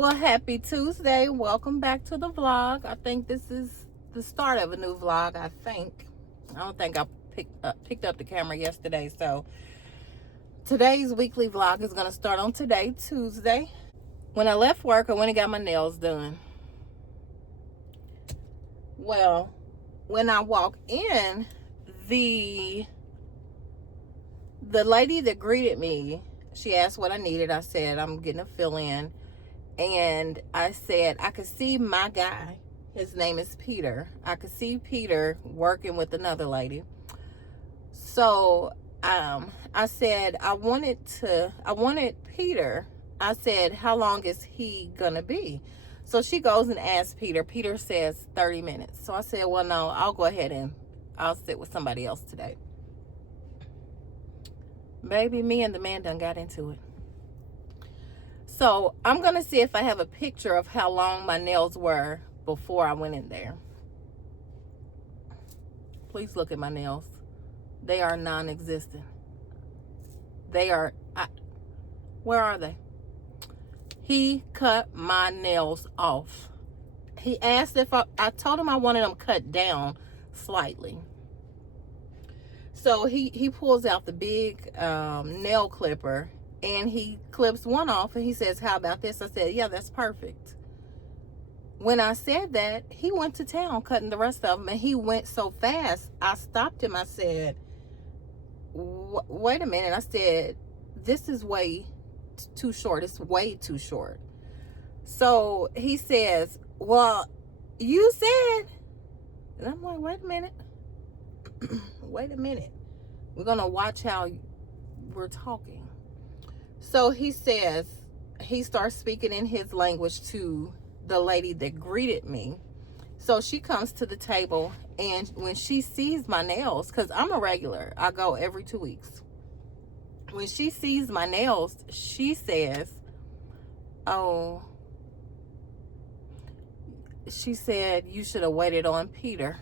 Well, happy Tuesday. Welcome back to the vlog. I think this is the start of a new vlog, I don't think I picked up the camera yesterday. So today's weekly vlog is going to start on today, Tuesday. When I left work, I went and got my nails done. Well, when I walk in, the lady that greeted me, she asked what I needed. I said, I'm getting a fill-in. And I said, I could see my guy. His name is Peter. I could see Peter working with another lady. So I said, I wanted Peter. I said, how long is he gonna be? So she goes and asks Peter. Peter says 30 minutes. So I said, well, no, I'll go ahead and I'll sit with somebody else today. Baby, me and the man done got into it. So I'm going to see if I have a picture of how long my nails were before I went in there. Please look at my nails. They are non-existent. Where are they? He cut my nails off. He asked if I told him I wanted them cut down slightly. So he pulls out the big nail clipper and he clips one off and he says, how about this? I said, yeah, that's perfect. When I said that, he went to town cutting the rest of them, and he went so fast, I stopped him. I said, wait a minute. I said, this is way too short. It's way too short. So he says, well, you said, and I'm like, wait a minute. Wait a minute. We're going to watch how we're talking. So he says, he starts speaking in his language to the lady that greeted me. So she comes to the table, and when she sees my nails, because I'm a regular, I go every 2 weeks. When she sees my nails, she says, oh, she said, you should have waited on Peter.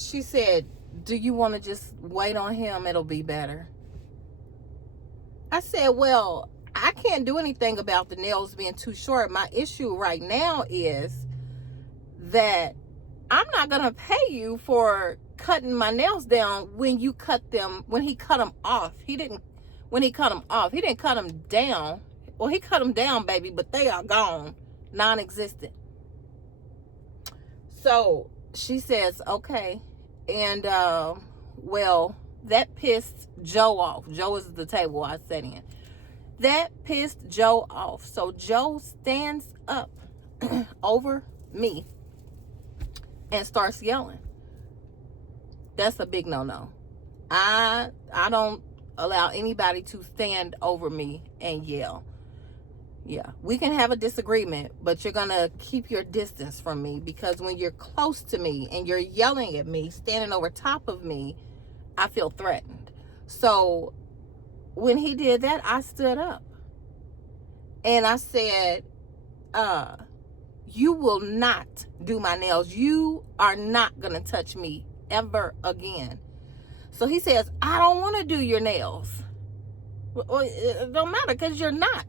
She said, do you want to just wait on him? It'll be better. I said, well, I can't do anything about the nails being too short. My issue right now is that I'm not going to pay you for cutting my nails down when you cut them, when he cut them off. He didn't cut them down. Well, he cut them down, baby, but they are gone, non-existent. So she says, okay. And, well, that pissed Joe off. Joe is the table I sat in. That pissed Joe off. So Joe stands up over me and starts yelling. That's a big no-no. I don't allow anybody to stand over me and yell. Yeah, we can have a disagreement, but you're going to keep your distance from me, because when you're close to me and you're yelling at me, standing over top of me, I feel threatened. So when he did that, I stood up and I said, you will not do my nails. You are not going to touch me ever again. So he says, I don't want to do your nails. Well, it don't matter, because you're not.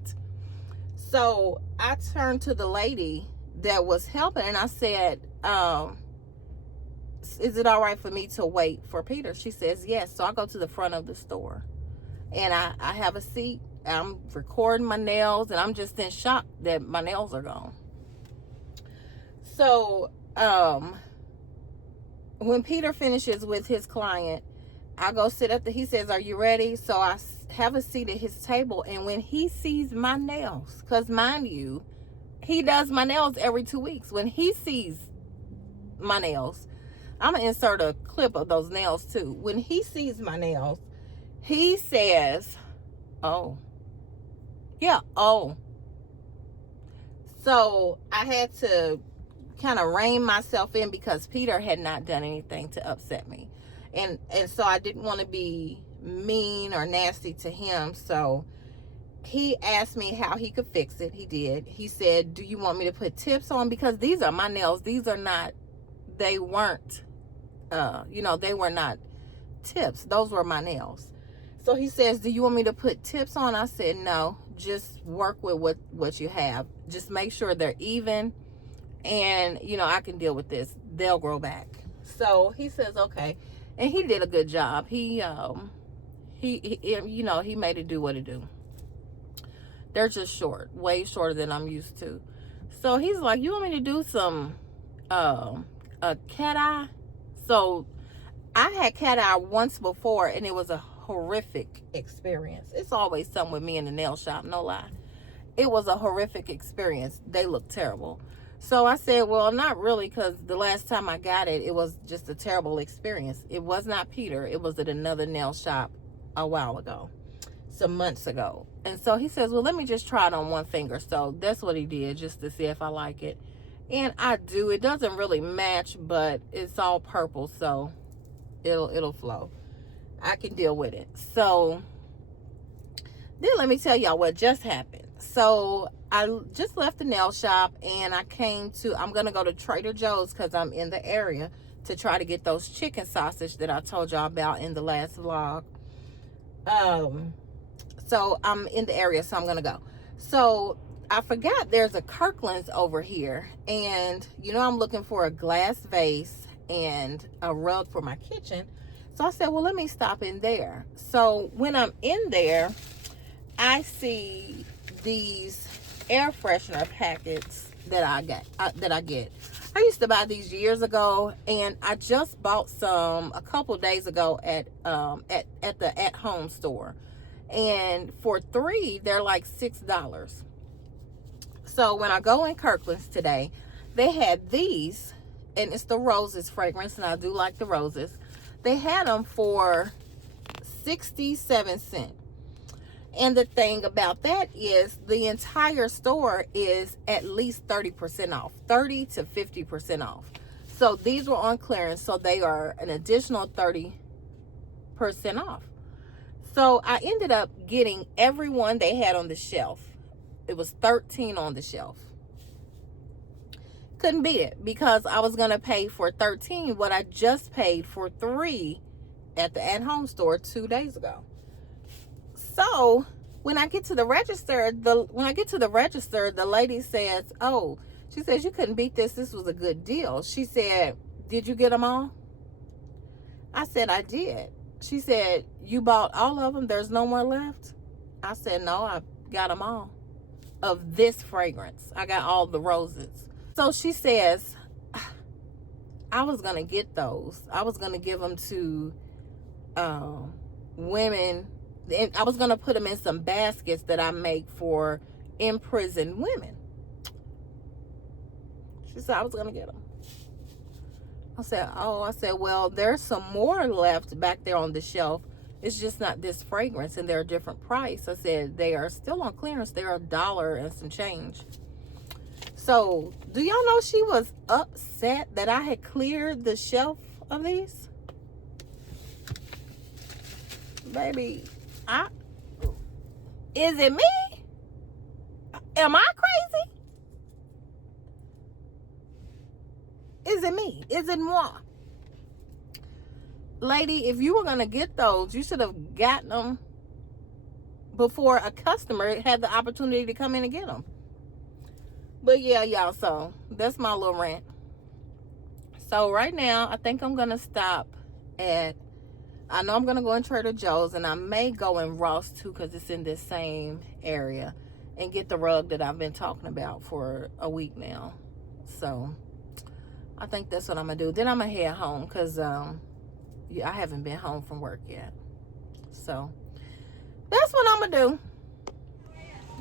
So I turned to the lady that was helping and I said, is it all right for me to wait for Peter? She says, yes. So I go to the front of the store and I have a seat. I'm recording my nails and I'm just in shock that my nails are gone. So when Peter finishes with his client, I go sit at he says, are you ready? So I have a seat at his table, and when he sees my nails, because mind you, he does my nails every 2 weeks. When he sees my nails, I'm going to insert a clip of those nails too. When he sees my nails, he says, oh. Yeah, oh. So I had to kind of rein myself in, because Peter had not done anything to upset me. And so I didn't want to be mean or nasty to him. So he asked me how he could fix it. He did. He said, do you want me to put tips on? Because these are my nails. These are not, they weren't, they were not tips. Those were my nails. So he says, do you want me to put tips on? I said, no, just work with what you have. Just make sure they're even, and you know, I can deal with this. They'll grow back. So he says, okay. And he did a good job. He you know, he made it do what it do. They're just short, way shorter than I'm used to. So he's like, you want me to do some a cat eye? So I had cat eye once before, and it was a horrific experience. It's always something with me in the nail shop, no lie. It was a horrific experience. They look terrible. So I said, well, not really, because the last time I got it, it was just a terrible experience. It was not Peter. It was at another nail shop a while ago, some months ago. And so he says, well, let me just try it on one finger. So that's what he did, just to see if I like it. And I do. It doesn't really match, but it's all purple, so it'll flow. I can deal with it. So then let me tell y'all what just happened. So I just left the nail shop, and I'm gonna go to Trader Joe's because I'm in the area to try to get those chicken sausage that I told y'all about in the last vlog. So I'm in the area, so I'm gonna go. So I forgot there's a Kirkland's over here, and you know, I'm looking for a glass vase and a rug for my kitchen. So I said, well, let me stop in there. So when I'm in there, I see these air freshener packets that I get. I used to buy these years ago, and I just bought some a couple days ago at the at-home store. And for 3, they're like $6. So when I go in Kirkland's today, they had these, and it's the roses fragrance, and I do like the roses. They had them for 67 cents. And the thing about that is the entire store is at least 30% off, 30 to 50% off. So these were on clearance, so they are an additional 30% off. So I ended up getting every one they had on the shelf. It was 13 on the shelf. Couldn't beat it, because I was going to pay for 13 what I just paid for 3 at the at-home store 2 days ago. So when I get to the register, the lady says, oh, she says, you couldn't beat this. This was a good deal. She said, did you get them all? I said, I did. She said, you bought all of them? There's no more left? I said, no, I got them all. Of this fragrance, I got all the roses. So she says, I was going to get those. I was going to give them to women. And I was going to put them in some baskets that I make for imprisoned women. She said I was going to get them. I said, oh, well, there's some more left back there on the shelf. It's just not this fragrance, and they're a different price. I said, they are still on clearance. They're $1 and some change. So, do y'all know she was upset that I had cleared the shelf of these? Baby, is it me? Am I crazy? Is it me? Is it moi? Lady, if you were going to get those, you should have gotten them before a customer had the opportunity to come in and get them. But yeah, y'all, so that's my little rant. So right now, I think I'm going to stop at, I know I'm going to go in Trader Joe's, and I may go in Ross too, because it's in this same area, and get the rug that I've been talking about for a week now. So I think that's what I'm going to do. Then I'm going to head home, because yeah, I haven't been home from work yet. So that's what I'm going to do.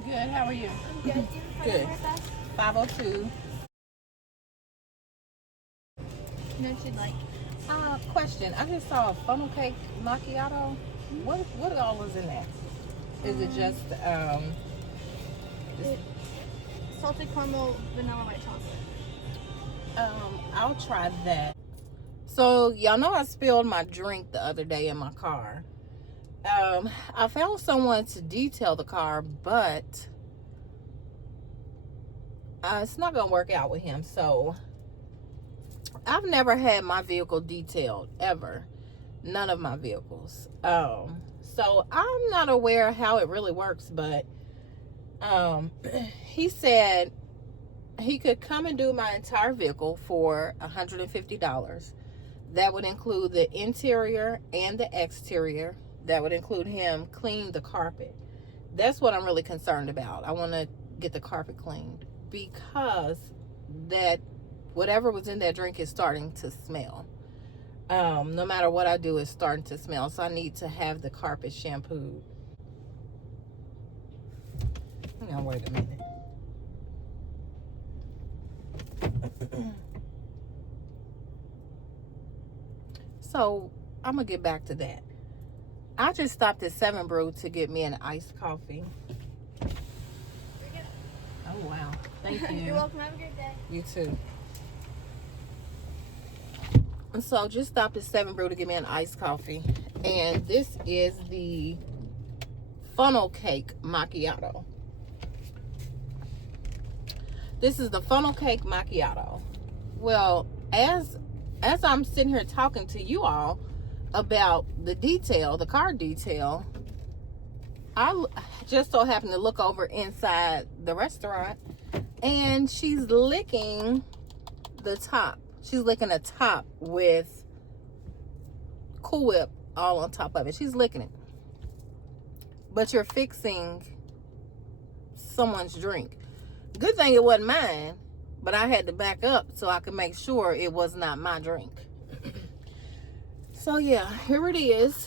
Good. How are you? Good. Good. 502. No, she'd like. Question. I just saw a funnel cake macchiato. What all is in that? Is it just Salted caramel, vanilla white chocolate. I'll try that. So y'all know I spilled my drink the other day in my car. I found someone to detail the car, but it's not gonna work out with him. So I've never had my vehicle detailed ever. None of my vehicles. So I'm not aware how it really works, but he said he could come and do my entire vehicle for $150. That would include the interior and the exterior. That would include him cleaning the carpet. That's what I'm really concerned about. I want to get the carpet cleaned because that whatever was in that drink is starting to smell. No matter what I do, it's starting to smell. So I need to have the carpet shampooed. Now wait a minute. So I'm gonna get back to that. I just stopped at 7 Brew to get me an iced coffee. Oh wow, thank you. You're welcome. Have a great day. You too. And so just stopped at 7 Brew to get me an iced coffee, and this is the funnel cake macchiato. This is the funnel cake macchiato. Well, as I'm sitting here talking to you all about the detail, the car detail, I just so happened to look over inside the restaurant, and she's licking the top. She's licking the top with Cool Whip all on top of it. She's licking it. But you're fixing someone's drink. Good thing it wasn't mine, but I had to back up so I could make sure it was not my drink. So yeah, here it is.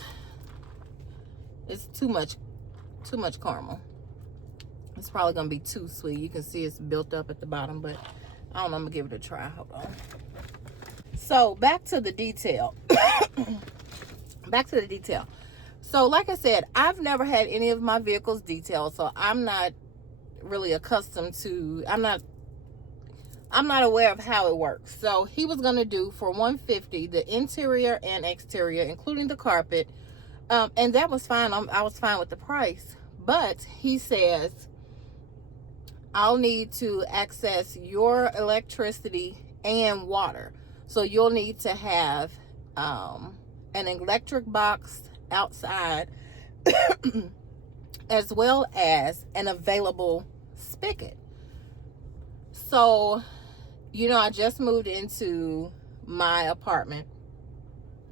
It's too much caramel. It's probably gonna be too sweet. You can see it's built up at the bottom, but I don't know, I'm gonna give it a try. Hold on. So back to the detail. Back to the detail. So like I said, I've never had any of my vehicles detailed, so I'm not really accustomed to, I'm not aware of how it works. So he was gonna do for $150 the interior and exterior, including the carpet, and that was fine. I was fine with the price, but he says I'll need to access your electricity and water, so you'll need to have an electric box outside as well as an available spigot. So, you know, I just moved into my apartment.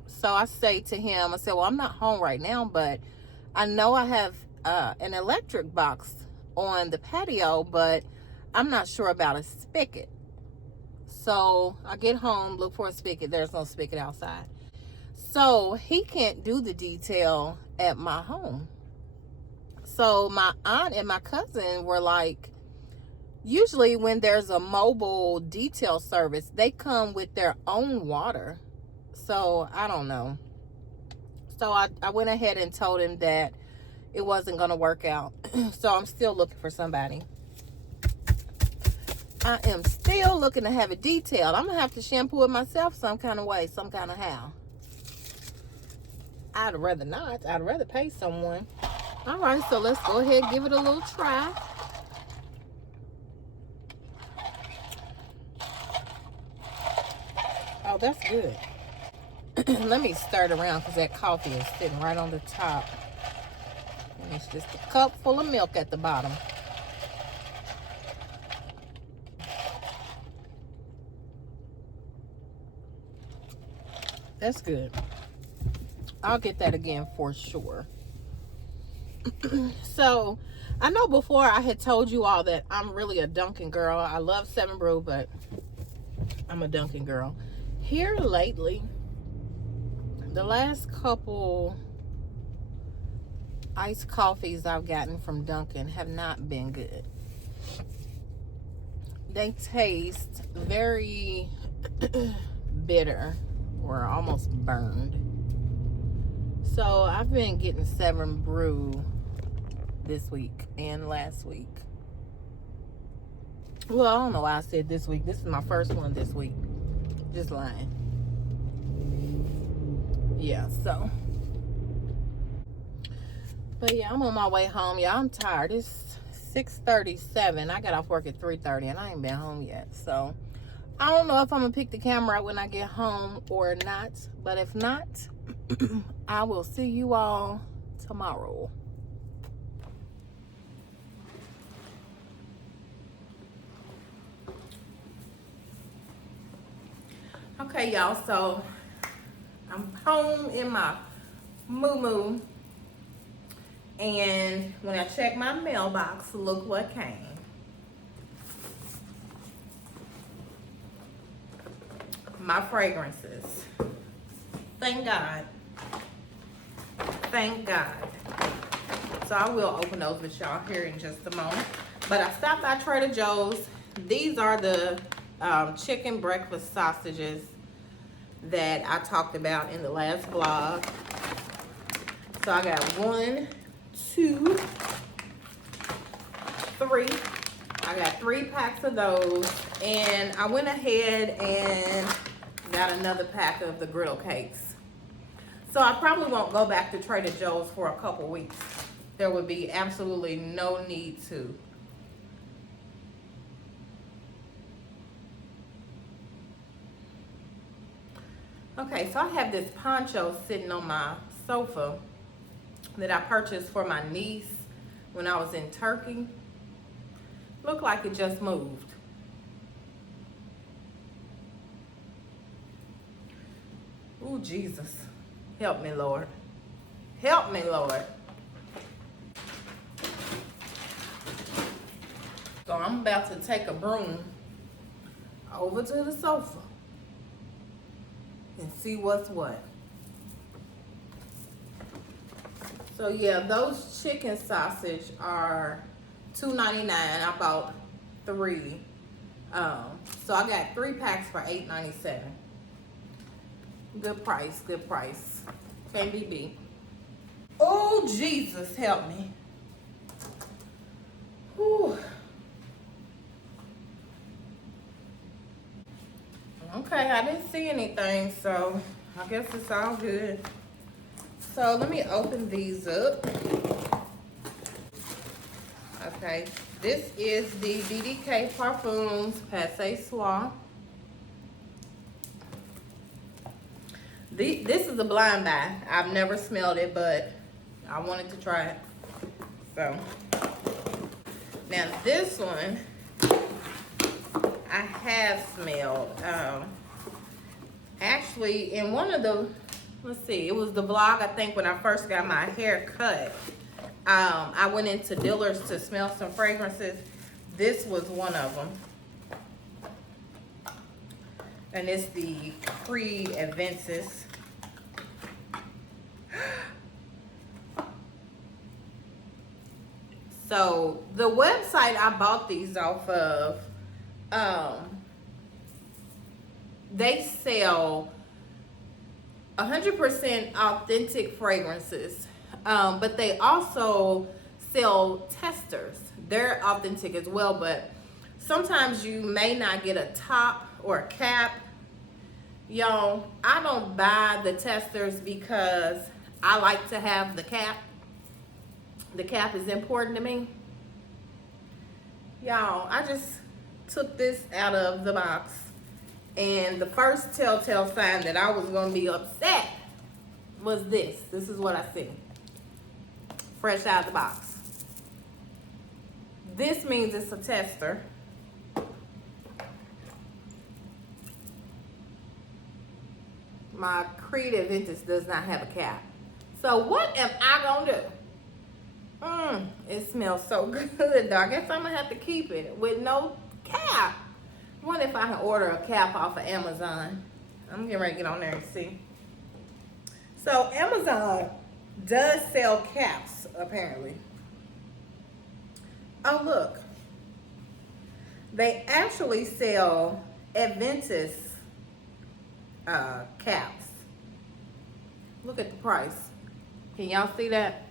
So I say to him, I said, well, I'm not home right now, but I know I have an electric box on the patio, but I'm not sure about a spigot. So I get home, look for a spigot. There's no spigot outside. So he can't do the detail at my home. So my aunt and my cousin were like, usually when there's a mobile detail service, they come with their own water. So I don't know. So I went ahead and told him that it wasn't going to work out. So I'm still looking for somebody. I am still looking to have it detailed. I'm going to have to shampoo it myself some kind of way, some kind of how. I'd rather not. I'd rather pay someone. All right, so let's go ahead and give it a little try. Oh, that's good. Let me stir it around because that coffee is sitting right on the top. And it's just a cup full of milk at the bottom. That's good. I'll get that again for sure. So, I know before I had told you all that I'm really a Dunkin' girl. I love 7 Brew, but I'm a Dunkin' girl. Here lately, the last couple iced coffees I've gotten from Dunkin' have not been good. They taste very bitter or almost burned. So I've been getting 7 Brew this week and last week. Well, I don't know why I said this week. This is my first one this week. Just lying. Yeah, so. But yeah, I'm on my way home. Yeah, I'm tired. It's 6:37. I got off work at 3:30 and I ain't been home yet. So I don't know if I'm going to pick the camera up when I get home or not. But if not, I will see you all tomorrow. Okay, y'all, so I'm home in my moo-moo, and when I checked my mailbox, look what came. My fragrances. Thank God. Thank God. So I will open those with y'all here in just a moment. But I stopped by Trader Joe's. These are the chicken breakfast sausages that I talked about in the last vlog. So I got 1, 2, 3. I got 3 packs of those, and I went ahead and got another pack of the griddle cakes. So I probably won't go back to Trader Joe's for a couple weeks. There would be absolutely no need to. Okay, so I have this poncho sitting on my sofa that I purchased for my niece when I was in Turkey. Looked like it just moved. Ooh, Jesus. Help me, Lord. Help me, Lord. So I'm about to take a broom over to the sofa and see what's what. So yeah, those chicken sausage are $2.99. I bought 3. So I got 3 packs for $8.97. Good price, good price. Can't be beat. Oh, Jesus, help me. Whew. Okay, I didn't see anything, so I guess it's all good. So let me open these up. Okay, this is the BDK Parfums Passe Soir. This is a blind buy. I've never smelled it, but I wanted to try it. So, now this one, I have smelled. Actually, in one of the, let's see, it was the vlog, I think, when I first got my hair cut. I went into Dillard's to smell some fragrances. This was one of them. And it's the Creed Adventus. So the website I bought these off of, they sell 100% authentic fragrances, but they also sell testers. They're authentic as well, but sometimes you may not get a top or a cap. Y'all, I don't buy the testers because I like to have the cap. The cap is important to me. Y'all, I just took this out of the box, and the first telltale sign that I was going to be upset was this. This is what I see. Fresh out of the box. This means it's a tester. My Creed Adventus does not have a cap. So what am I going to do? It smells so good, though. I guess I'm going to have to keep it with no cap. I wonder if I can order a cap off of Amazon. I'm getting ready to get on there and see. So Amazon does sell caps, apparently. Oh, look. They actually sell Adventus caps. Look at the price. Can y'all see that?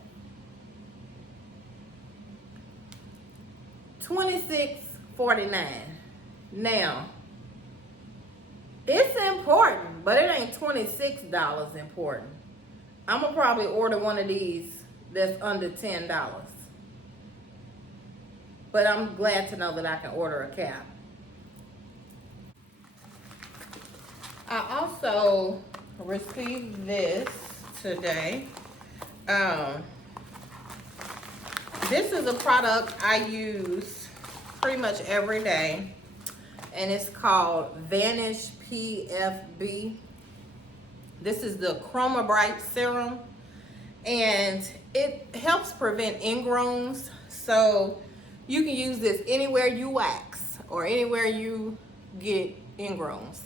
$26.49. Now, it's important, but it ain't $26 important. I'm gonna probably order one of these that's under $10. But I'm glad to know that I can order a cap. I also received this today. This is a product I use pretty much every day, and it's called Vanish PFB. This is the Chroma Bright Serum, and it helps prevent ingrowns. So you can use this anywhere you wax or anywhere you get ingrowns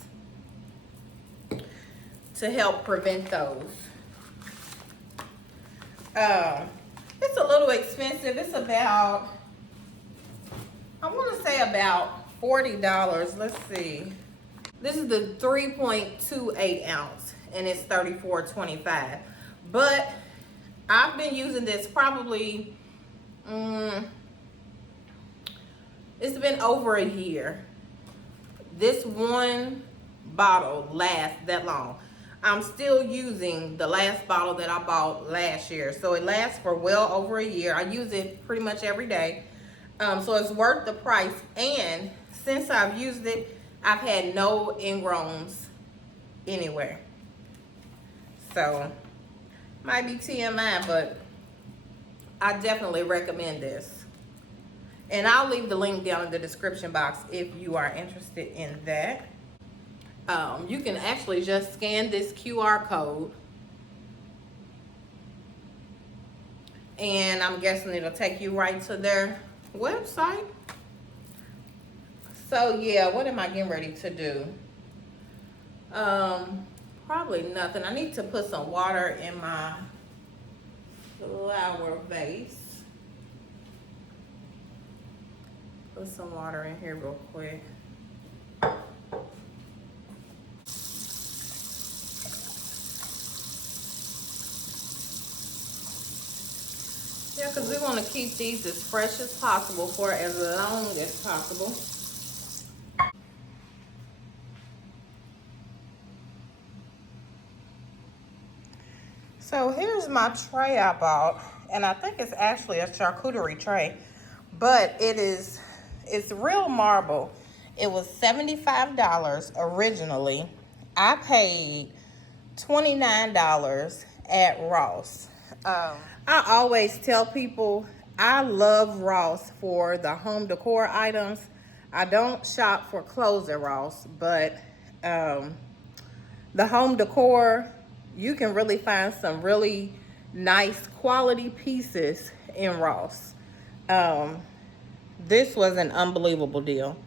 to help prevent those. It's a little expensive. It's about, I want to say about $40. Let's see. This is the 3.28 ounce, and it's $34.25. But I've been using this probably, it's been over a year. This one bottle lasts that long. I'm still using the last bottle that I bought last year. So it lasts for well over a year. I use it pretty much every day. So it's worth the price. And since I've used it, I've had no ingrowns anywhere. So might be TMI, but I definitely recommend this. And I'll leave the link down in the description box if you are interested in that. You can actually just scan this QR code, and I'm guessing it'll take you right to their website. So yeah, what am I getting ready to do? Probably nothing. I need to put some water in my flower vase. Put some water in here real quick. Yeah, because we want to keep these as fresh as possible for as long as possible. So here's my tray I bought, and I think it's actually a charcuterie tray, but it's real marble. It was $75 originally. I paid $29 at Ross. I always tell people I love Ross for the home decor items. I don't shop for clothes at Ross, but the home decor, you can really find some really nice quality pieces in Ross. This was an unbelievable deal.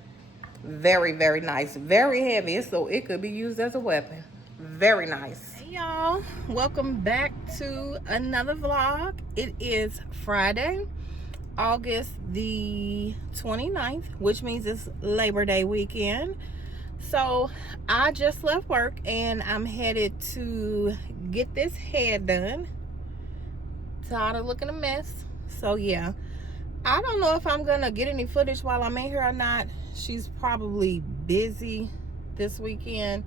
Very, very nice. Very heavy, so it could be used as a weapon. Very nice. Hey y'all, welcome back to another vlog. It is Friday, August the 29th, which means it's Labor Day weekend. So I just left work and I'm headed to get this hair done. Tired of looking a mess. So yeah, I don't know if I'm gonna get any footage while I'm in here or not. She's probably busy this weekend,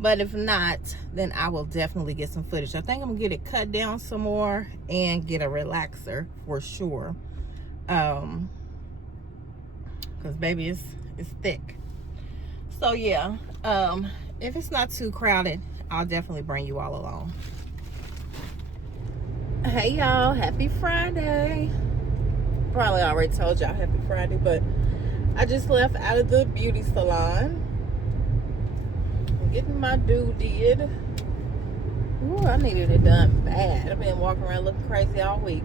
but if not, then I will definitely get some footage. I think I'm gonna get it cut down some more and get a relaxer for sure. Cause baby, it's thick. So yeah, if it's not too crowded, I'll definitely bring you all along. Hey y'all, happy Friday. Probably already told y'all happy Friday, but I just left out of the beauty salon. I'm getting my do did. Ooh, I needed it done bad. I've been walking around looking crazy all week.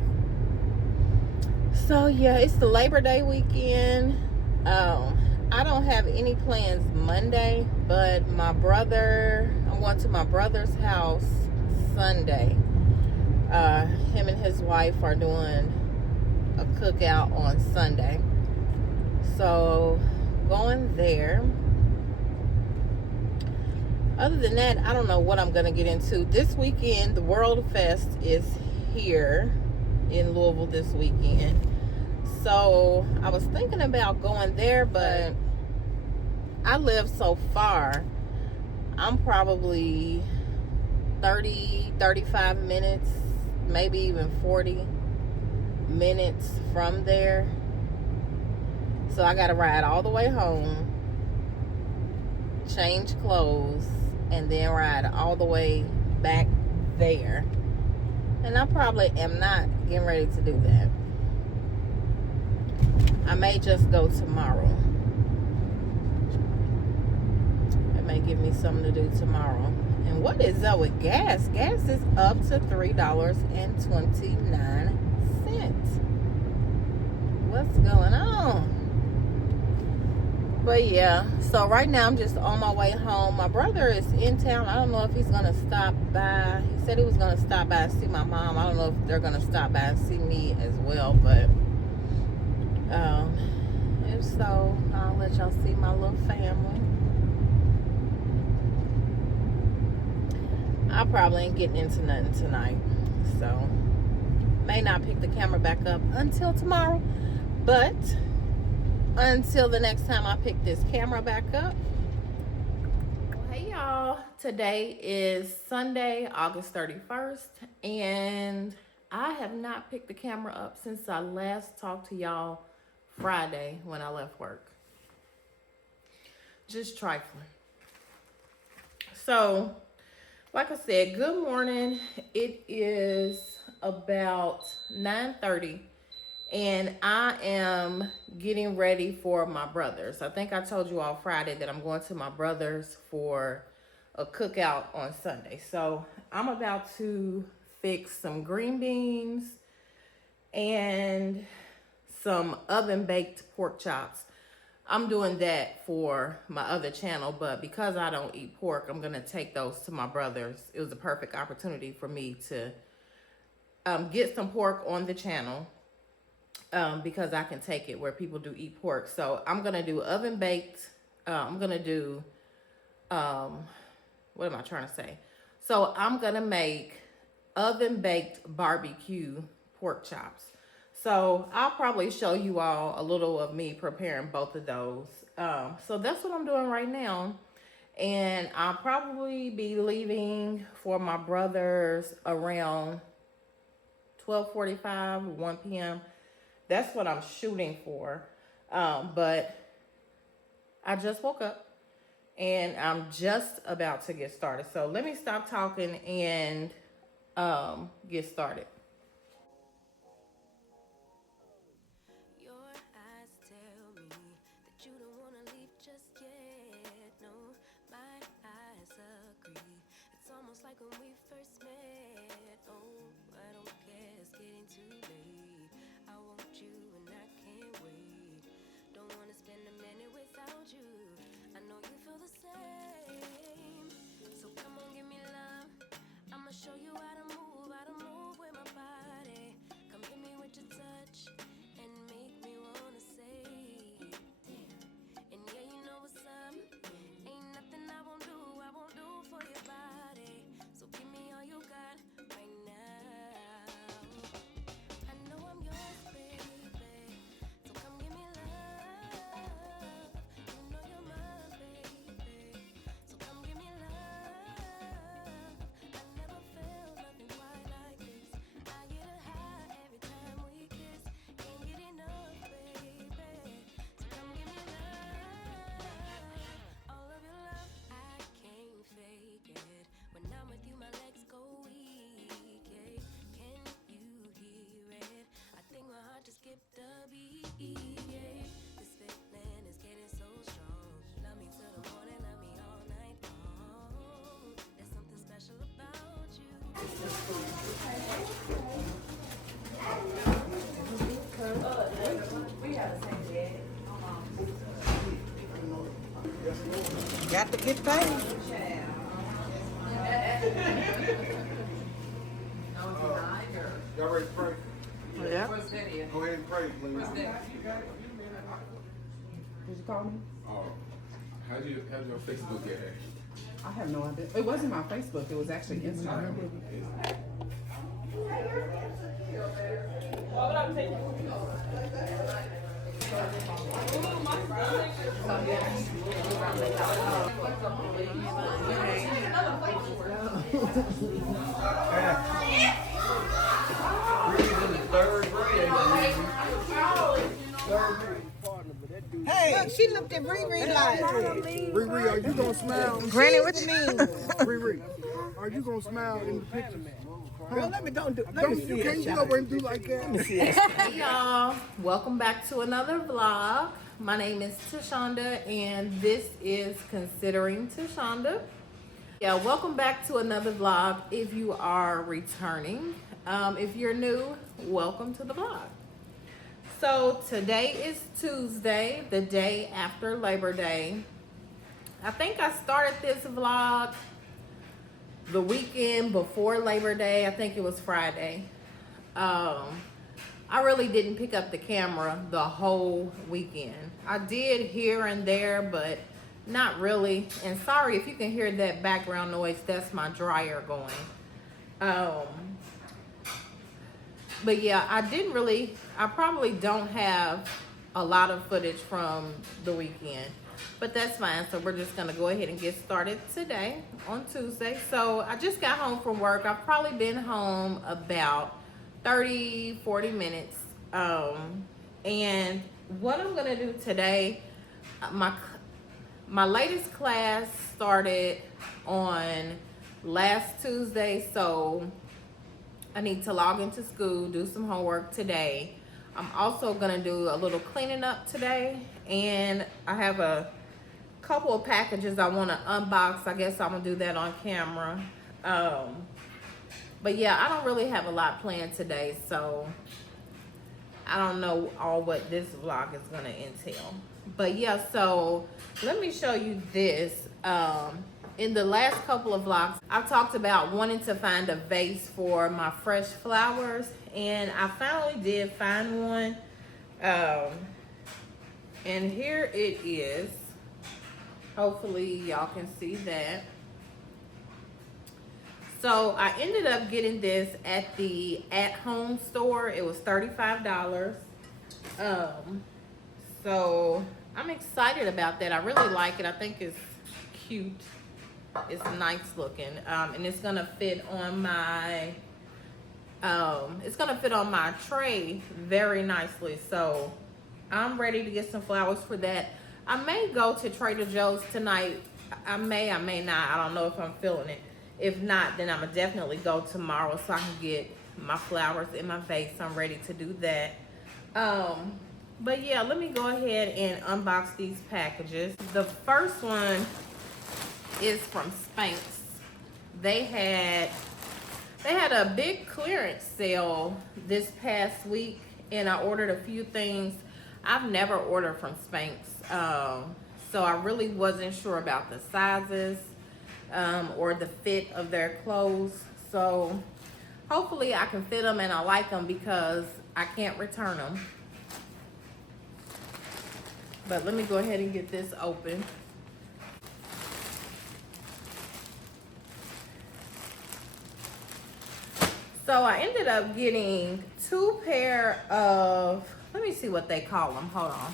So yeah, it's the Labor Day weekend. I don't have any plans Monday, but I'm going to my brother's house Sunday. Him and his wife are doing a cookout on Sunday. So going there. Other than that, I don't know what I'm gonna get into. This weekend, the World Fest is here in Louisville this weekend. So I was thinking about going there, but I live so far. I'm probably 35 minutes, maybe even 40 minutes from there. So I gotta ride all the way home, change clothes, and then ride all the way back there. And I probably am not getting ready to do that. I may just go tomorrow. It may give me something to do tomorrow. And what is up with gas? Gas is up to $3.29. What's going on? But yeah, so right now I'm just on my way home. My brother is in town. I don't know if he's gonna stop by. He said he was gonna stop by and see my mom. I don't know if they're gonna stop by and see me as well, but if so, I'll let y'all see my little family. I probably ain't getting into nothing tonight, so may not pick the camera back up until tomorrow, but until the next time I pick this camera back up. Well, hey y'all, today is Sunday, August 31st, and I have not picked the camera up since I last talked to y'all Friday when I left work. Just trifling. So, like I said, good morning. It is about 9:30, and I am getting ready for my brother's. I think I told you all Friday that I'm going to my brother's for a cookout on Sunday. So I'm about to fix some green beans and some oven-baked pork chops. I'm doing that for my other channel, but because I don't eat pork, I'm gonna take those to my brother's. It was a perfect opportunity for me to get some pork on the channel because I can take it where people do eat pork. So I'm gonna do oven baked. I'm gonna do what am I trying to say? So I'm gonna make oven baked barbecue pork chops. So I'll probably show you all a little of me preparing both of those. So that's what I'm doing right now. And I'll probably be leaving for my brother's around 12:45, 1 p.m. That's what I'm shooting for. But I just woke up and I'm just about to get started. So let me stop talking and get started. Like when we first met, oh, I don't care, it's getting too late. I want you and I can't wait. Don't wanna spend a minute without you. I know you feel the same. So come on, give me love. I'ma show you how to move with my body. Come hit me with your touch and make me wanna say, damn. And yeah, you know what's up. Ain't nothing I won't do for your body. So give me all you got right now. I know I'm yours, baby. So come give me love. You know you're mine, baby. So come give me love. I never felt nothing quite like this. I get a high every time we kiss. Can't get enough, baby. So come give me love. All of your love, I can't fake it. When I'm with you, my legs go weak. Yeah. Can you hear it? I think my heart just skipped a beat. Yeah. This feeling is getting so strong. Love me till the morning, love me all night long. There's something special about you. Got to get paid. Y'all ready to pray? Yeah. Go ahead and pray, please. Did you call me? How did your Facebook get hacked? I have no idea. It wasn't my Facebook. It was actually Instagram. Hey, look, she looked at Riri like, Riri, are you gonna smile? Granny, what you mean? Riri, are you gonna smile in the picture? Girl, let me see You it, can't get child. over and do like that. Let me see it. Hey y'all, welcome back to another vlog. My name is Tashonda and this is Considering Tashonda. Yeah, welcome back to another vlog if you are returning. If you're new, welcome to the vlog. So today is Tuesday, the day after Labor Day. I think I started this vlog the weekend before Labor Day. I think it was Friday. I really didn't pick up the camera the whole weekend. I did here and there, but not really. And sorry if you can hear that background noise, that's my dryer going. But yeah, I probably don't have a lot of footage from the weekend, but that's fine. So we're just gonna go ahead and get started today on Tuesday. So I just got home from work. I've probably been home about 30-40 minutes. And what I'm gonna do today, my latest class started on last Tuesday, so I need to log into school, do some homework today. I'm also gonna do a little cleaning up today, and I have a couple of packages I wanna unbox. I guess I'm gonna do that on camera. But yeah, I don't really have a lot planned today, so I don't know what this vlog is gonna entail. But yeah, so let me show you this. In the last couple of vlogs, I've talked about wanting to find a vase for my fresh flowers, and I finally did find one. And here it is. Hopefully y'all can see that. So I ended up getting this at the at-home store. It was $35. So I'm excited about that. I really like it. I think it's cute. It's nice looking. And it's gonna fit on my tray very nicely. So I'm ready to get some flowers for that. I may go to Trader Joe's tonight. I may not. I don't know if I'm feeling it. If not, then I'm gonna definitely go tomorrow so I can get my flowers in my vase. I'm ready to do that. But yeah, let me go ahead and unbox these packages. The first one is from Spanx. They had a big clearance sale this past week, and I ordered a few things. I've never ordered from Spanx, so I really wasn't sure about the sizes or the fit of their clothes. So hopefully I can fit them and I like them, because I can't return them. But let me go ahead and get this open. So I ended up getting two pair of, let me see what they call them. Hold on.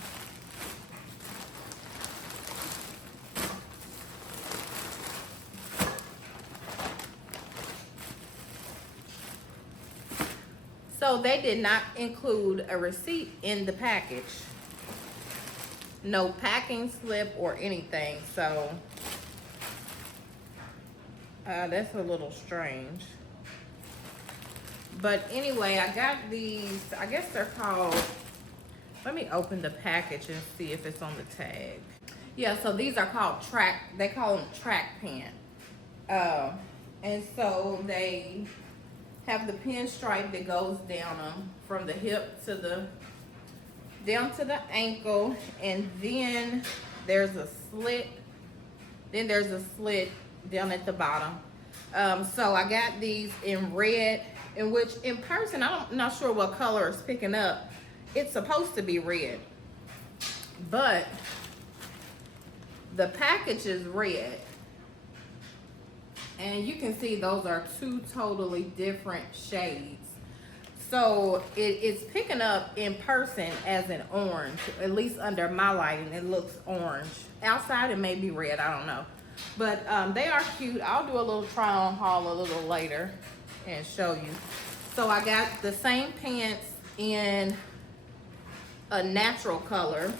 So they did not include a receipt in the package. No packing slip or anything. So that's a little strange. But anyway, I got these, I guess they're called, let me open the package and see if it's on the tag. Yeah, so these are called they call them track pant. And so they have the pinstripe that goes down them from the hip to down to the ankle, and then there's a slit. Then there's a slit down at the bottom. So I got these in red, in which in person, I'm not sure what color it's picking up. It's supposed to be red, but the package is red. And you can see those are two totally different shades. So it's picking up in person as an orange, at least under my lighting, it looks orange. Outside it may be red, I don't know. But they are cute. I'll do a little try on haul a little later and show you. So I got the same pants in a natural color.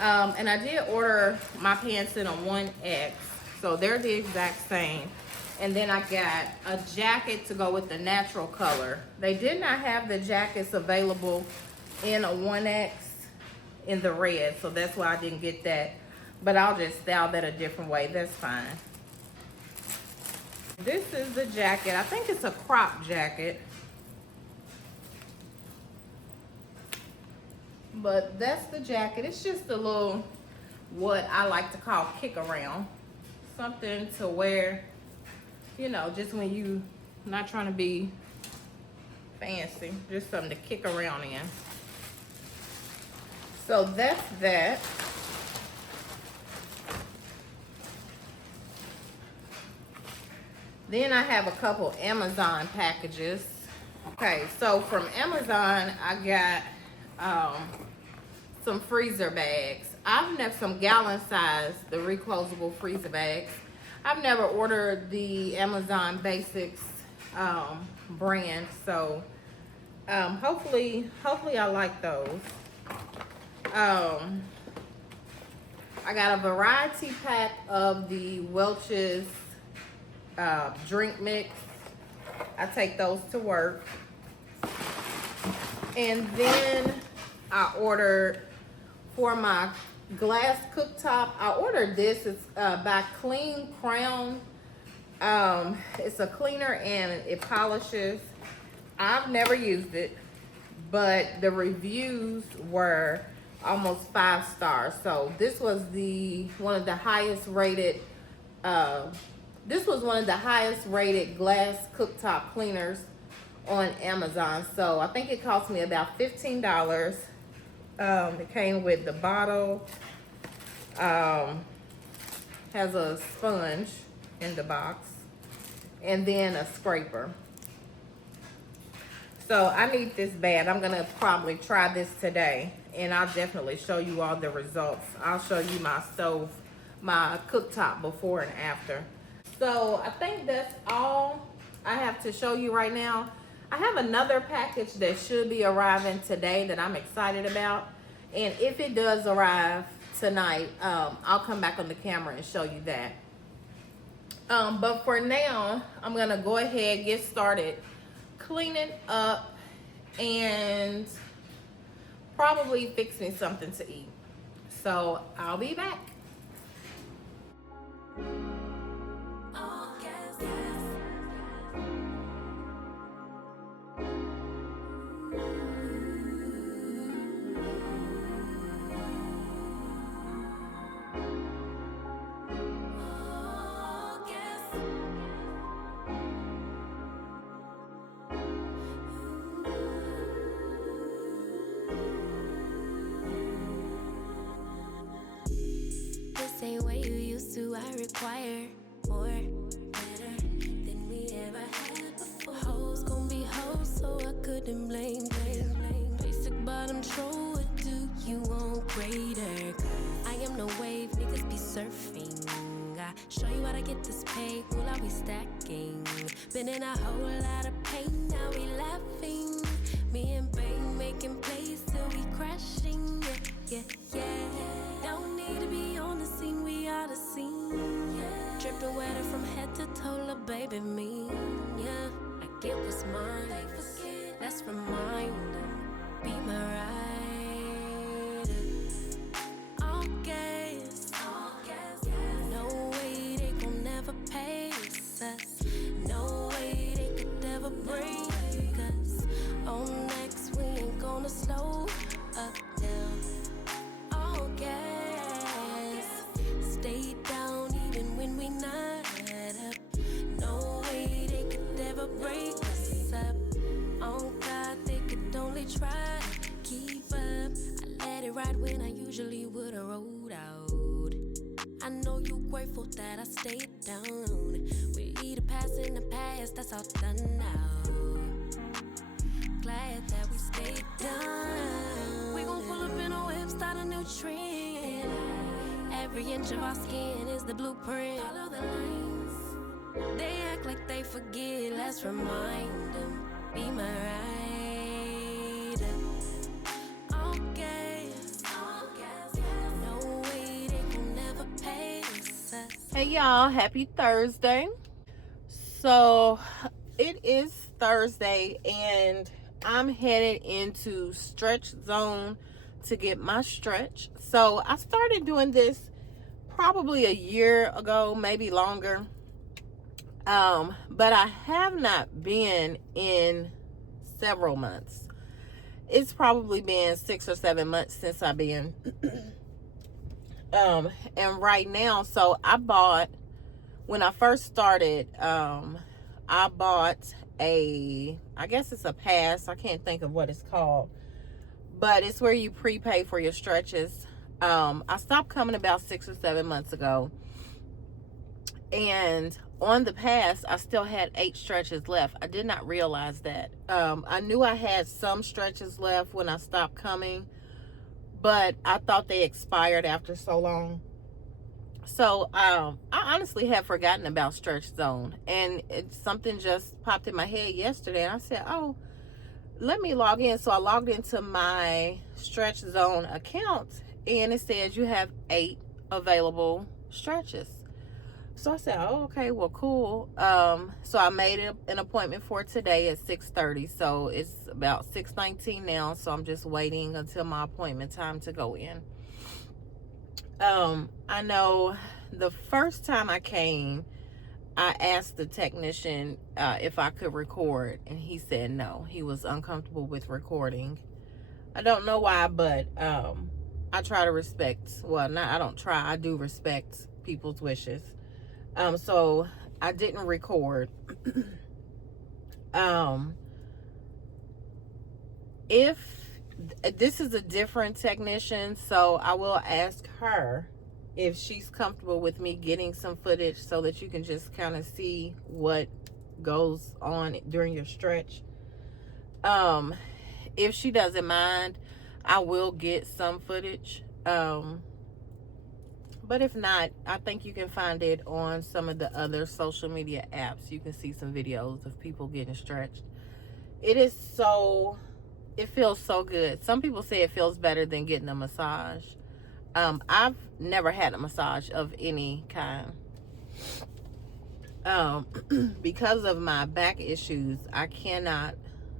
And I did order my pants in a 1X. So they're the exact same. And then I got a jacket to go with the natural color. They did not have the jackets available in a 1X in the red, so that's why I didn't get that. But I'll just style that a different way, that's fine. This is the jacket. I think it's a crop jacket. But that's the jacket. It's just a little, what I like to call kick around. Something to wear, you know, just when you not trying to be fancy. Just something to kick around in. So that's that. Then I have a couple Amazon packages. Okay, so from Amazon, I got some freezer bags. I've never, some gallon size, the reclosable freezer bags. I've never ordered the Amazon Basics brand, so hopefully I like those. I got a variety pack of the Welch's drink mix. I take those to work. And then I ordered for my glass cooktop, I ordered this. It's by Clean Crown. It's a cleaner and it polishes. I've never used it, but the reviews were almost 5 stars. So this was one of the highest rated glass cooktop cleaners on Amazon. So I think it cost me about $15. It came with the bottle, has a sponge in the box, and then a scraper. So I need this bad. I'm gonna probably try this today, and I'll definitely show you all the results. I'll show you my stove, my cooktop before and after. So I think that's all I have to show you right now. I have another package that should be arriving today that I'm excited about. And if it does arrive tonight, I'll come back on the camera and show you that. But for now, I'm gonna go ahead, get started cleaning up and probably fixing something to eat. So I'll be back. Same way you used to, I require more, better than we ever had before. Hoes gon' be hoes, so I couldn't blame. Basic bottom troll, what do you want greater? I am no wave, niggas be surfing. I show you how to get this pay, will I be stacking? Been in a whole lot of pain, now we laughing. Me and Bang making plays till we crashing. Yeah. Don't need to be on the scene, we are the scene. Dripping wetter from head to toe, little baby me. Yeah, I get what's mine. Let's remind them, be my ride. All gas. No way they gon' never pace us. No way they could ever break us. On next, we ain't gonna slow up now. All gas. Stay down even when we not up. No way they could ever break us up. On God, they could only try. Keep up. I let it ride when I usually would've rolled out. I know you grateful that I stayed down. We lead a past in the past, that's all done now. Glad that we stayed down. We gon' pull up in a whip, start a new trend. Every inch of our skin is the blueprint. Follow the lines. They act like they forget, let's remind them. Be my ride. All gas. No way they can never pace us. Hey y'all, happy Thursday. So it is Thursday and I'm headed into stretch zone to get my stretch. So I started doing this probably a year ago, maybe longer. But I have not been in several months. It's probably been 6 or 7 months since I've been. And right now, so I bought, when I first started, I bought I guess it's a pass. I can't think of what it's called, but it's where you prepay for your stretches. I stopped coming about 6 or 7 months ago, and on the pass I still had 8 stretches left. I did not realize that. I knew I had some stretches left when I stopped coming, but I thought they expired after so long. So I honestly had forgotten about Stretch Zone, and something just popped in my head yesterday, and I said, oh, let me log in. So I logged into my Stretch Zone account, and it says you have 8 available stretches. So I said, oh, okay, well, cool. So I made an appointment for today at 6:30. So it's about 6:19 now, so I'm just waiting until my appointment time to go in. I know the first time I came, I asked the technician if I could record, and he said no. He was uncomfortable with recording. I don't know why, but I try to respect, well, not, I don't try, I do respect people's wishes. So I didn't record. If this is a different technician, so I will ask her if she's comfortable with me getting some footage so that you can just kind of see what goes on during your stretch. If she doesn't mind, I will get some footage. But if not, I think you can find it on some of the other social media apps. You can see some videos of people getting stretched. It feels so good. Some people say it feels better than getting a massage. I've never had a massage of any kind. Because of my back issues, I cannot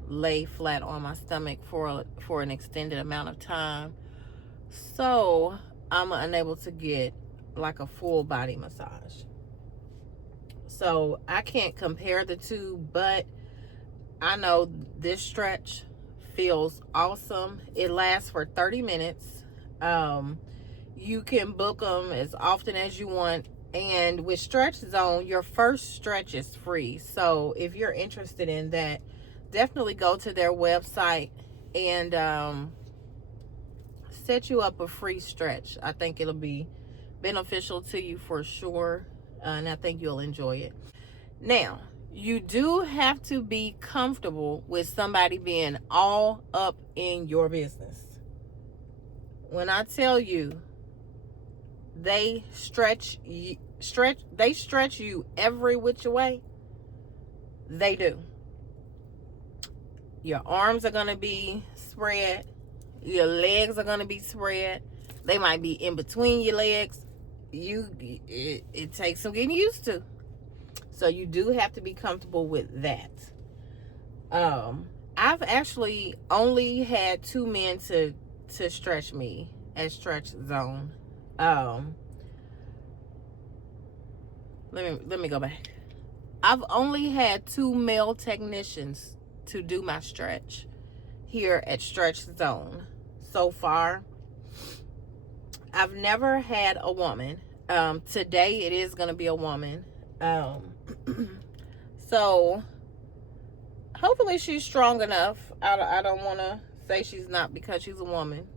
lay flat on my stomach for an extended amount of time. So I'm unable to get like a full body massage. So I can't compare the two, but I know this stretch feels awesome. It lasts for 30 minutes. You can book them as often as you want, and with Stretch Zone, your first stretch is free. So if you're interested in that, definitely go to their website and set you up a free stretch. I think it'll be beneficial to you for sure, and I think you'll enjoy it. Now, you do have to be comfortable with somebody being all up in your business. When I tell you they stretch you every which way, they do. Your arms are going to be spread. Your legs are going to be spread. They might be in between your legs. It takes some getting used to. So you do have to be comfortable with that. I've actually only had 2 men to stretch me at Stretch Zone. Let me go back. I've only had 2 male technicians to do my stretch here at Stretch Zone so far. I've never had a woman. Today it is going to be a woman. So hopefully she's strong enough. I don't want to say she's not because she's a woman.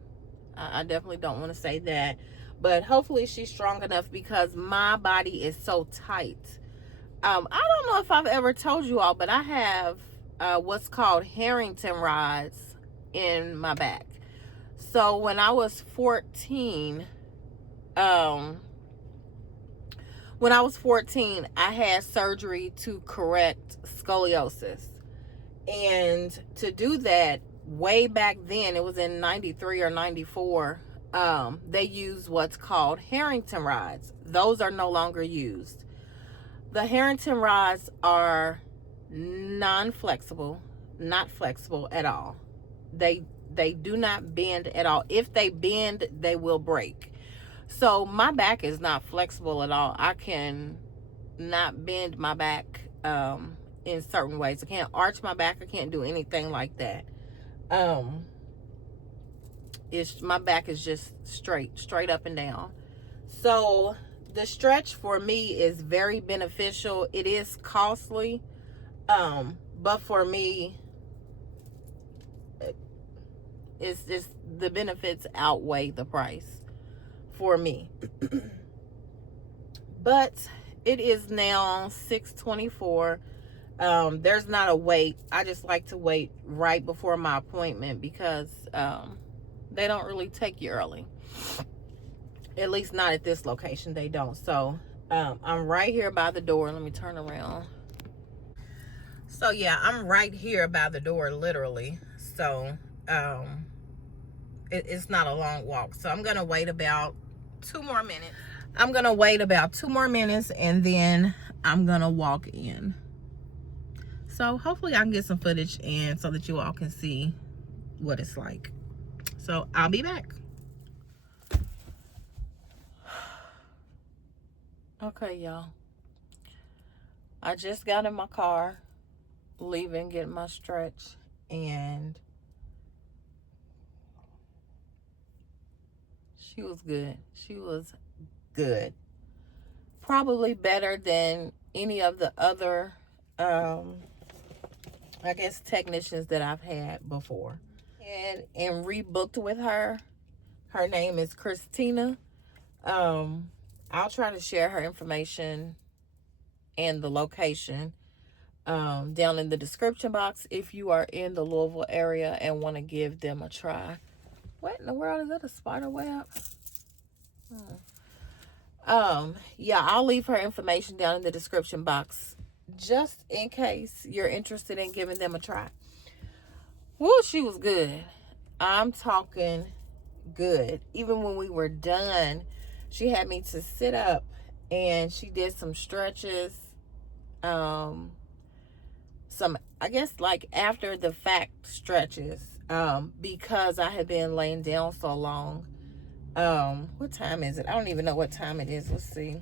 I definitely don't want to say that, but hopefully she's strong enough because my body is so tight. I don't know if I've ever told you all, but I have what's called Harrington rods in my back. So when I was 14, I had surgery to correct scoliosis. And to do that, way back then, it was in 93 or 94, they used what's called Harrington rods. Those are no longer used. The Harrington rods are non-flexible, not flexible at all. They do not bend at all. If they bend, they will break. So my back is not flexible at all. I can not bend my back in certain ways. I can't arch my back. I can't do anything like that. My back is just straight up and down. So the stretch for me is very beneficial. It is costly, but for me, it's just the benefits outweigh the price for me. But it is now 6:24. There's not a wait. I just like to wait right before my appointment because they don't really take you early. At least not at this location, they don't. So I'm right here by the door. Let me turn around. So yeah, I'm right here by the door, literally. So it's not a long walk. So I'm gonna wait about 2 more minutes. I'm gonna wait about 2 more minutes and then I'm gonna walk in. So hopefully I can get some footage in so that you all can see what it's like. So I'll be back. Okay, y'all. I just got in my car, leaving, getting my stretch, and she was good. She was good. Probably better than any of the other, I guess, technicians that I've had before. And rebooked with her. Her name is Christina. I'll try to share her information and the location down in the description box if you are in the Louisville area and want to give them a try. What in the world? Is that a spider web? Yeah, I'll leave her information down in the description box just in case you're interested in giving them a try. Woo, she was good. I'm talking good. Even when we were done, she had me to sit up and she did some stretches, some, I guess, like after the fact stretches, because I had been laying down so long. What time is it? I don't even know what time it is. Let's see.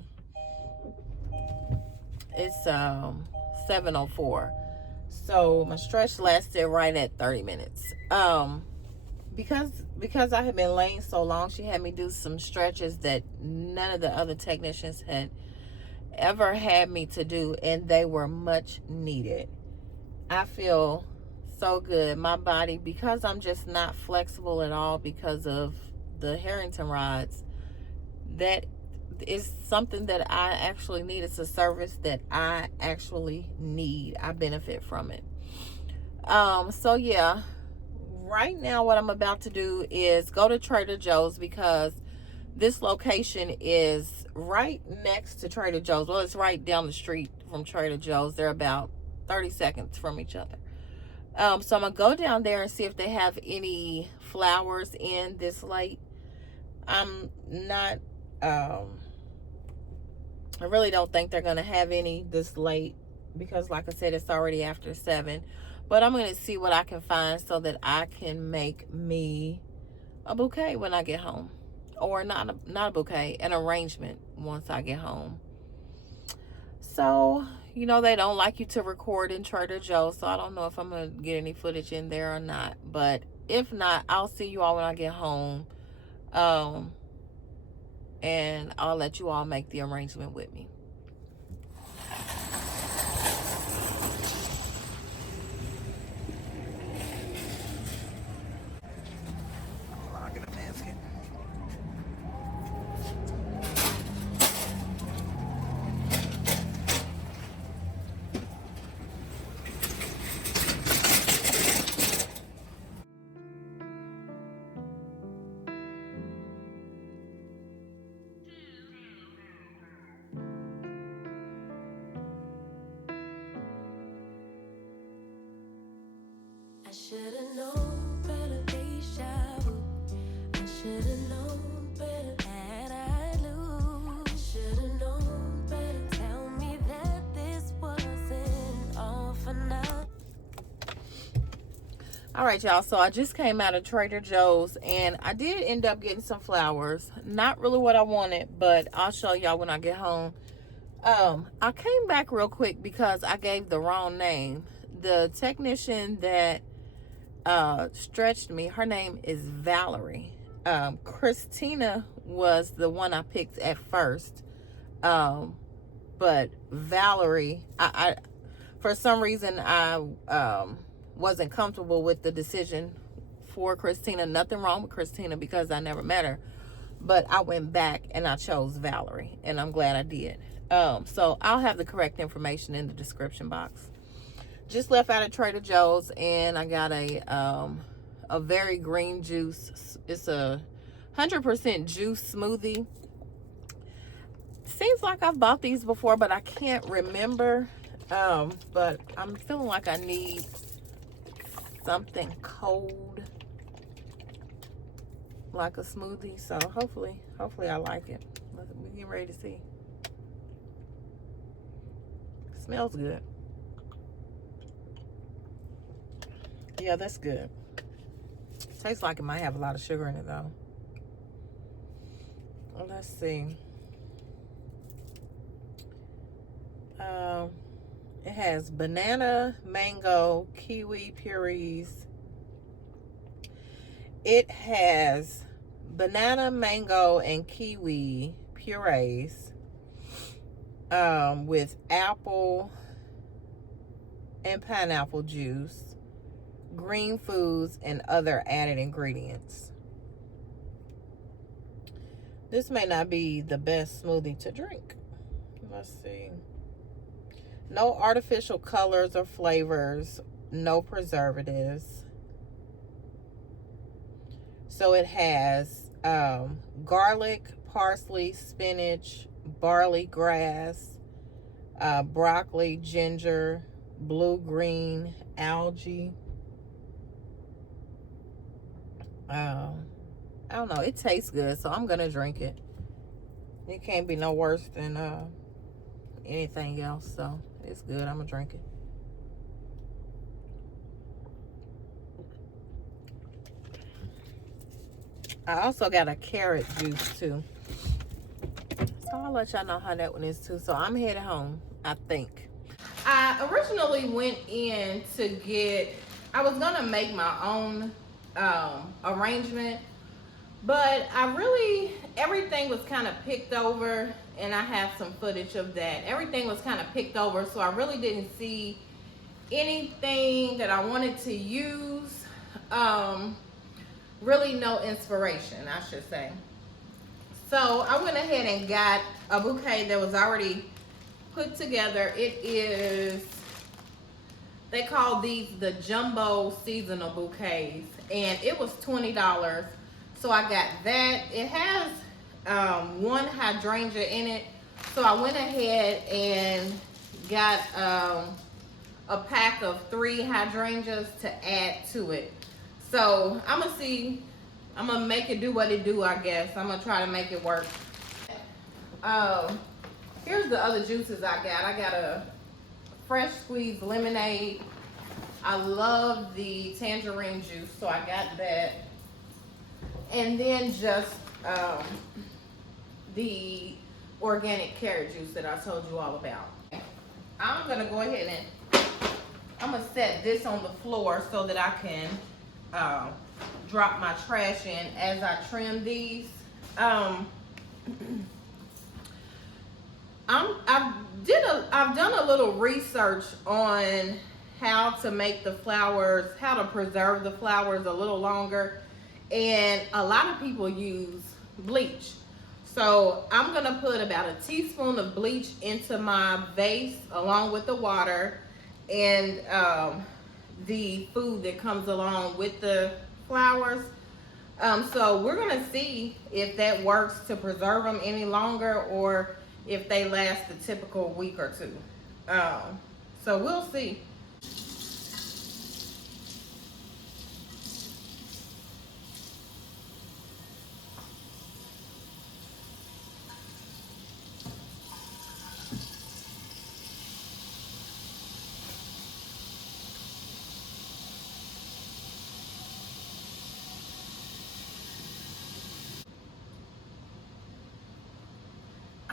It's 7:04. So my stretch lasted right at 30 minutes. Because I had been laying so long, she had me do some stretches that none of the other technicians had ever had me to do, and they were much needed. I feel so good. My body, because I'm just not flexible at all because of the Harrington rods, that is something that I actually need. It's a service that I actually need. I benefit from it. So yeah, right now what I'm about to do is go to Trader Joe's because this location is right next to Trader Joe's. Well, it's right down the street from Trader Joe's. They're about 30 seconds from each other. So I'm gonna go down there and see if they have any flowers in this late. I'm not, I really don't think they're gonna have any this late because, like I said, it's already after 7. But I'm gonna see what I can find so that I can make me a bouquet when I get home, or not a bouquet, an arrangement once I get home. So, you know, they don't like you to record in Trader Joe's, so I don't know if I'm gonna get any footage in there or not. But if not, I'll see you all when I get home. And I'll let you all make the arrangement with me. I should've known better, Aisha. I should've known better that I'd lose. I should've known better. Tell me that All right, y'all. So I just came out of Trader Joe's and I did end up getting some flowers. Not really what I wanted, but I'll show y'all when I get home. I came back real quick because I gave the wrong name. The technician that stretched me, her name is Valerie. Christina was the one I picked at first. But Valerie, I for some reason I wasn't comfortable with the decision for Christina. Nothing wrong with Christina because I never met her, but I went back and I chose Valerie, and I'm glad I did. So I'll have the correct information in the description box. Just left out of Trader Joe's and I got a very green juice. It's a 100% juice smoothie. Seems like I've bought these before, but I can't remember. But I'm feeling like I need something cold, like a smoothie. So hopefully I like it. We're getting ready to see. Smells good. Yeah, that's good. Tastes like it might have a lot of sugar in it though. Well, let's see. It has banana, mango, kiwi purees. It has banana, mango, and kiwi purees with apple and pineapple juice, green foods, and other added ingredients. This may not be the best smoothie to drink. Let's see. No artificial colors or flavors, no preservatives. So it has garlic, parsley, spinach, barley grass, broccoli, ginger, blue-green algae. I don't know. It tastes good, so I'm gonna drink it. It can't be no worse than anything else, so it's good. I'm gonna drink it. I also got a carrot juice too, so I'll let y'all know how that one is too. So I'm headed home, I think. I originally went in to get, I was gonna make my own arrangement, but everything was kind of picked over, and I have some footage of that. Everything was kind of picked over, so I really didn't see anything that I wanted to use. Really no inspiration, I should say. So I went ahead and got a bouquet that was already put together. It is, they call these the jumbo seasonal bouquets, and it was $20. So I got that. It has one hydrangea in it, so I went ahead and got a pack of 3 hydrangeas to add to it. So I'm gonna make it do what it do, I guess. I'm gonna try to make it work. Here's the other juices I got. I got a fresh squeezed lemonade. I love the tangerine juice, so I got that. And then just the organic carrot juice that I told you all about. I'm gonna go ahead and I'm gonna set this on the floor so that I can drop my trash in as I trim these. I've done a little research on how to make the flowers, how to preserve the flowers a little longer, and a lot of people use bleach. So I'm gonna put about a teaspoon of bleach into my vase along with the water and the food that comes along with the flowers. So we're gonna see if that works to preserve them any longer or if they last the typical week or two. So we'll see.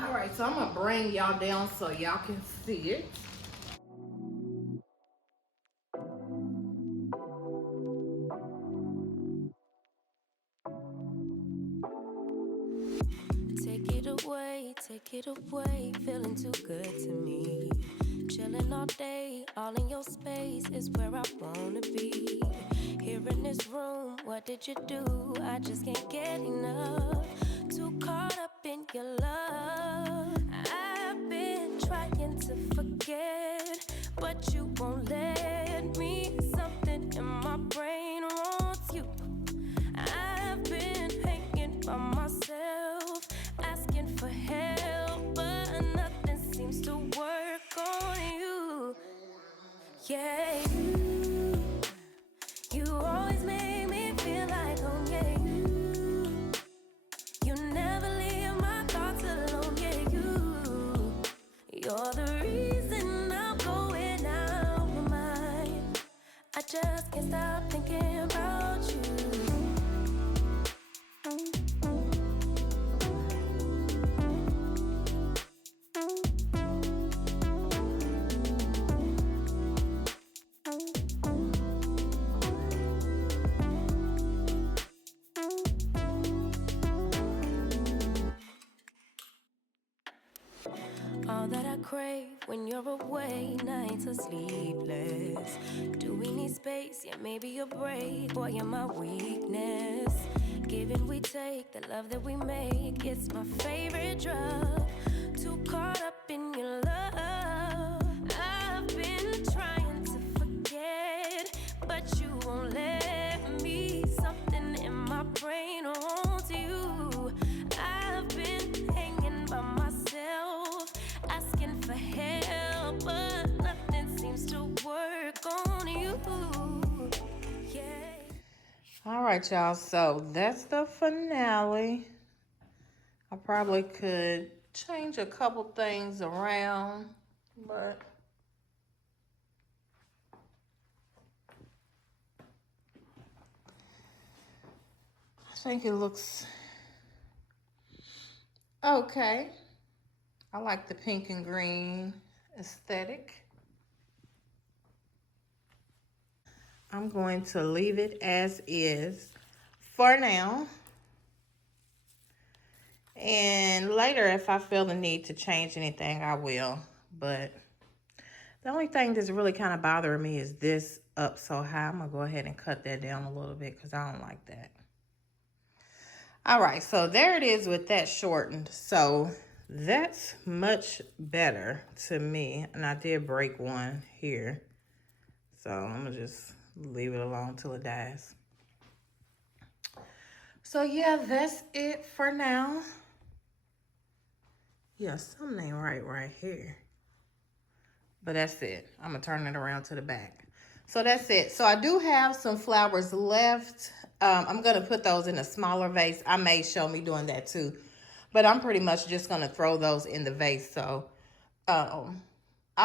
All right, so I'm gonna bring y'all down so y'all can see it. Take it away, feeling too good to me. Chilling all day, all in your space is where I wanna be. Here in this room, what did you do? I just can't get enough. Too caught up in your love. I've been trying to forget, but you won't let me. Something in my brain wants you. I've been hanging by myself, asking for help, but nothing seems to work on you. Yeah, you always make me feel like home. Yeah, you never leave my thoughts alone. Yeah, you're the reason I'm going out my mind. I just can't stop thinking about you. All that I crave when you're away, nights are sleepless. Do we need space? Yeah, maybe a break. Boy, you're my weakness. Give and we take, the love that we make, it's my favorite drug. Too caught up in your love. I've been trying to forget, but you won't let me. Something in my brain wants you. I've been hanging by myself, asking for help, but nothing seems to work on you. Yeah. All right, y'all, so that's the finale. I probably could change a couple things around, but I think it looks okay. I like the pink and green aesthetic. I'm going to leave it as is for now. And later, if I feel the need to change anything, I will. But the only thing that's really kind of bothering me is this up so high. I'm going to go ahead and cut that down a little bit because I don't like that. All right, so there it is with that shortened. So that's much better to me. And I did break one here. So I'm going to just leave it alone till it dies. So yeah, that's it for now. Yeah, something ain't right here. But that's it. I'm going to turn it around to the back. So that's it. So I do have some flowers left. I'm going to put those in a smaller vase. I may show me doing that too. But I'm pretty much just going to throw those in the vase. So I'll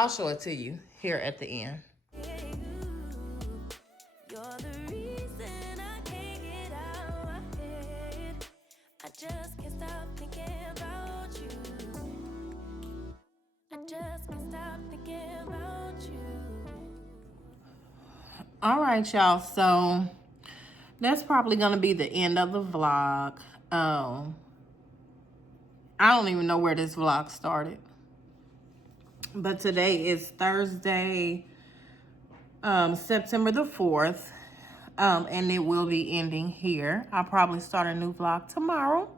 show it to you here at the end. You're the reason I can't get out my head. I just can't stop thinking about you. I just can't stop thinking about you. All right, y'all. So that's probably going to be the end of the vlog. I don't even know where this vlog started. But today is Thursday, September the 4th. And it will be ending here. I'll probably start a new vlog tomorrow.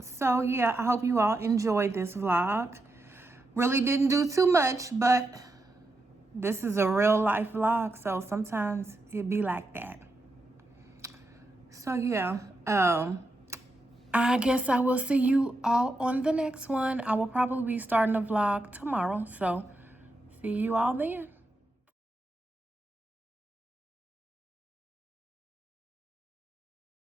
So yeah, I hope you all enjoyed this vlog. Really didn't do too much, but this is a real life vlog, so sometimes it be like that. So yeah, I guess I will see you all on the next one. I will probably be starting a vlog tomorrow, so see you all then.